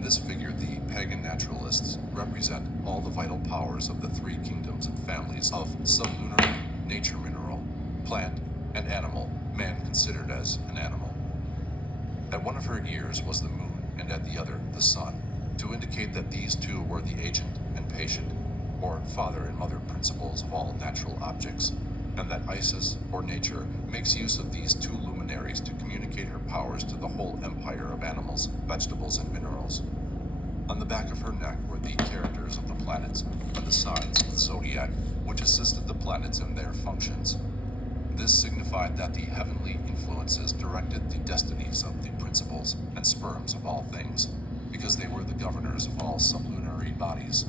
In this figure, the pagan naturalists represent all the vital powers of the three kingdoms and families of sublunar, nature mineral, plant, and animal, man considered as an animal. At one of her ears was the moon, and at the other the sun, to indicate that these two were the agent and patient, or father and mother principles of all natural objects, and that Isis, or nature, makes use of these two luminaries to communicate her powers to the whole empire of animals, vegetables, and minerals. On the back of her neck were the characters of the planets, and the signs of the zodiac, which assisted the planets in their functions. This signified that the heavenly influences directed the destinies of the principles and sperms of all things, because they were the governors of all sublunary bodies,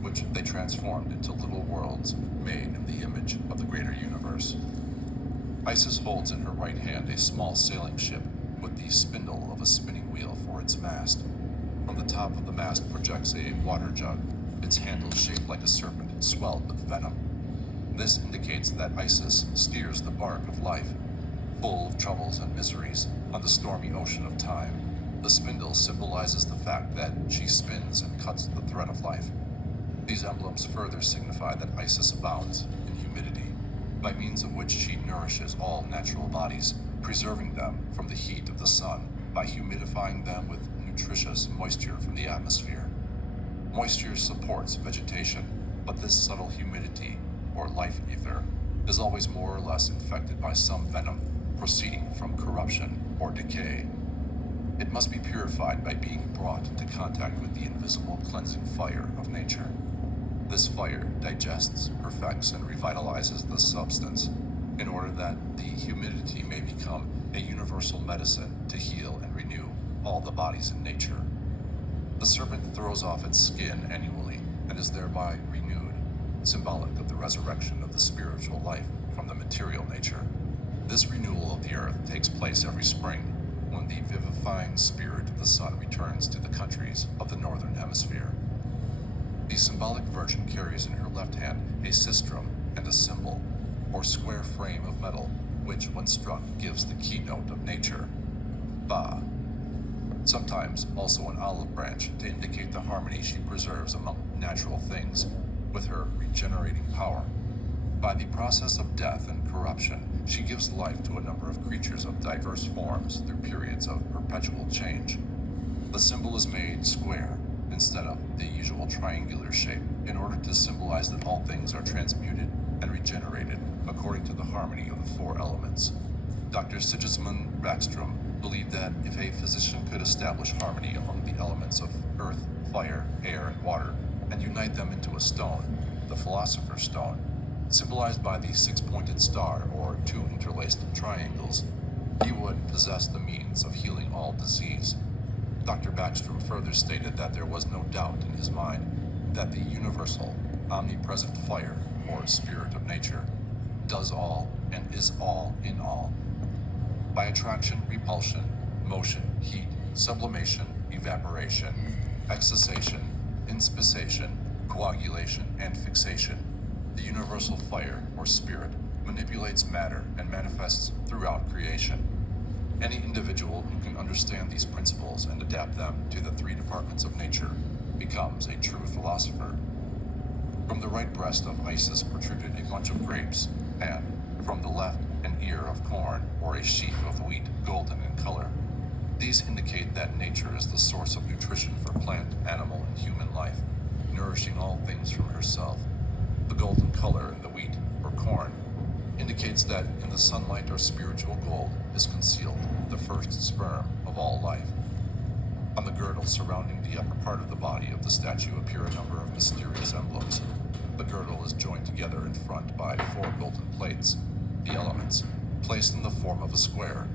which they transformed into little worlds made in the image of the greater universe. Isis holds in her right hand a small sailing ship with the spindle of a spinning wheel for its mast. From the top of the mast projects a water jug, its handle shaped like a serpent swelled with venom. This indicates that Isis steers the bark of life, full of troubles and miseries, on the stormy ocean of time. The spindle symbolizes the fact that she spins and cuts the thread of life. These emblems further signify that Isis abounds in humidity, by means of which she nourishes all natural bodies, preserving them from the heat of the sun by humidifying them with nutritious moisture from the atmosphere. Moisture supports vegetation, but this subtle humidity, or life ether, is always more or less infected by some venom proceeding from corruption or decay. It must be purified by being brought into contact with the invisible cleansing fire of nature. This fire digests, perfects, and revitalizes the substance in order that the humidity may become a universal medicine to heal and renew all the bodies in nature. The serpent throws off its skin annually and is thereby renewed, symbolic of the resurrection of the spiritual life from the material nature. This renewal of the earth takes place every spring, when the vivifying spirit of the sun returns to the countries of the northern hemisphere. The symbolic virgin carries in her left hand a sistrum and a cymbal, or square frame of metal, which, when struck, gives the keynote of nature, Ba. Sometimes also an olive branch to indicate the harmony she preserves among natural things with her regenerating power. By the process of death and corruption, she gives life to a number of creatures of diverse forms through periods of perpetual change. The symbol is made square instead of the usual triangular shape in order to symbolize that all things are transmuted and regenerated according to the harmony of the four elements. Dr. Sigismund Backstrom believed that if a physician could establish harmony among the elements of earth, fire, air, and water, and unite them into a stone, the Philosopher's Stone, symbolized by the six-pointed star or two interlaced triangles, he would possess the means of healing all disease. Dr. Backstrom further stated that there was no doubt in his mind that the universal, omnipresent fire, or spirit of nature, does all and is all in all. By attraction, repulsion, motion, heat, sublimation, evaporation, excisation, inspissation, coagulation, and fixation, the universal fire, or spirit, manipulates matter and manifests throughout creation. Any individual who can understand these principles and adapt them to the three departments of nature becomes a true philosopher. From the right breast of Isis protruded a bunch of grapes, and from the left an ear of corn or a sheaf of wheat, golden in color. These indicate that nature is the source of nutrition for plant, animal, and human life, nourishing all things from herself. The golden color in the wheat, or corn, indicates that in the sunlight or spiritual gold is concealed the first sperm of all life. On the girdle surrounding the upper part of the body of the statue appear a number of mysterious emblems. The girdle is joined together in front by four golden plates, the elements, placed in the form of a square.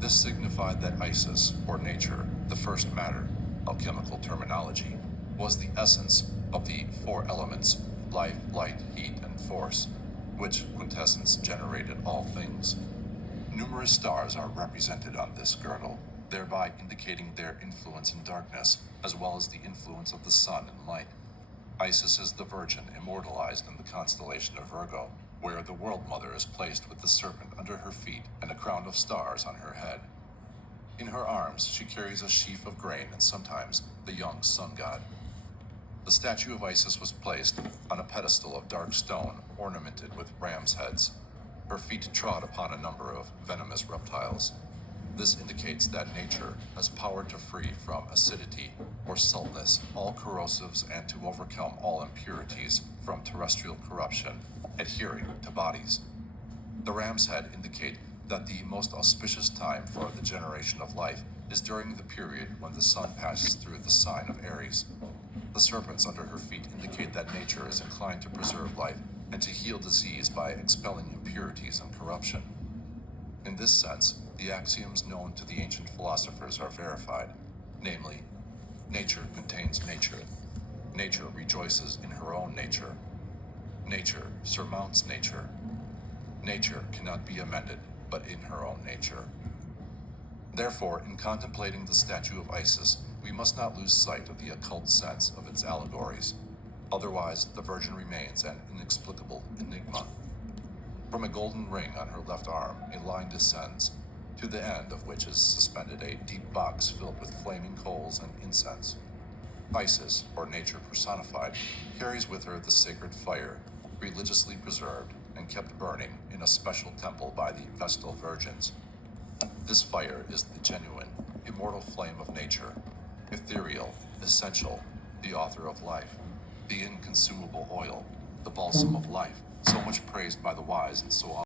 This signified that Isis, or nature, the first matter, alchemical terminology, was the essence of the four elements, life, light, heat, and force, which quintessence generated all things. Numerous stars are represented on this girdle, thereby indicating their influence in darkness, as well as the influence of the sun in light. Isis is the Virgin immortalized in the constellation of Virgo, where the World Mother is placed with the serpent under her feet and a crown of stars on her head. In her arms, she carries a sheaf of grain and sometimes the young sun god. The statue of Isis was placed on a pedestal of dark stone ornamented with ram's heads. Her feet trod upon a number of venomous reptiles. This indicates that nature has power to free from acidity or saltness all corrosives and to overcome all impurities from terrestrial corruption adhering to bodies. The ram's head indicate that the most auspicious time for the generation of life is during the period when the sun passes through the sign of Aries. The serpents under her feet indicate that nature is inclined to preserve life and to heal disease by expelling impurities and corruption. In this sense, the axioms known to the ancient philosophers are verified, namely, nature contains nature. Nature rejoices in her own nature. Nature surmounts nature. Nature cannot be amended but in her own nature. Therefore, in contemplating the statue of Isis, we must not lose sight of the occult sense of its allegories. Otherwise, the Virgin remains an inexplicable enigma. From a golden ring on her left arm, a line descends, to the end of which is suspended a deep box filled with flaming coals and incense. Isis, or nature personified, carries with her the sacred fire, religiously preserved and kept burning in a special temple by the Vestal Virgins. This fire is the genuine, immortal flame of nature, ethereal, essential, the author of life, the inconsumable oil, the balsam of life, so much praised by the wise and so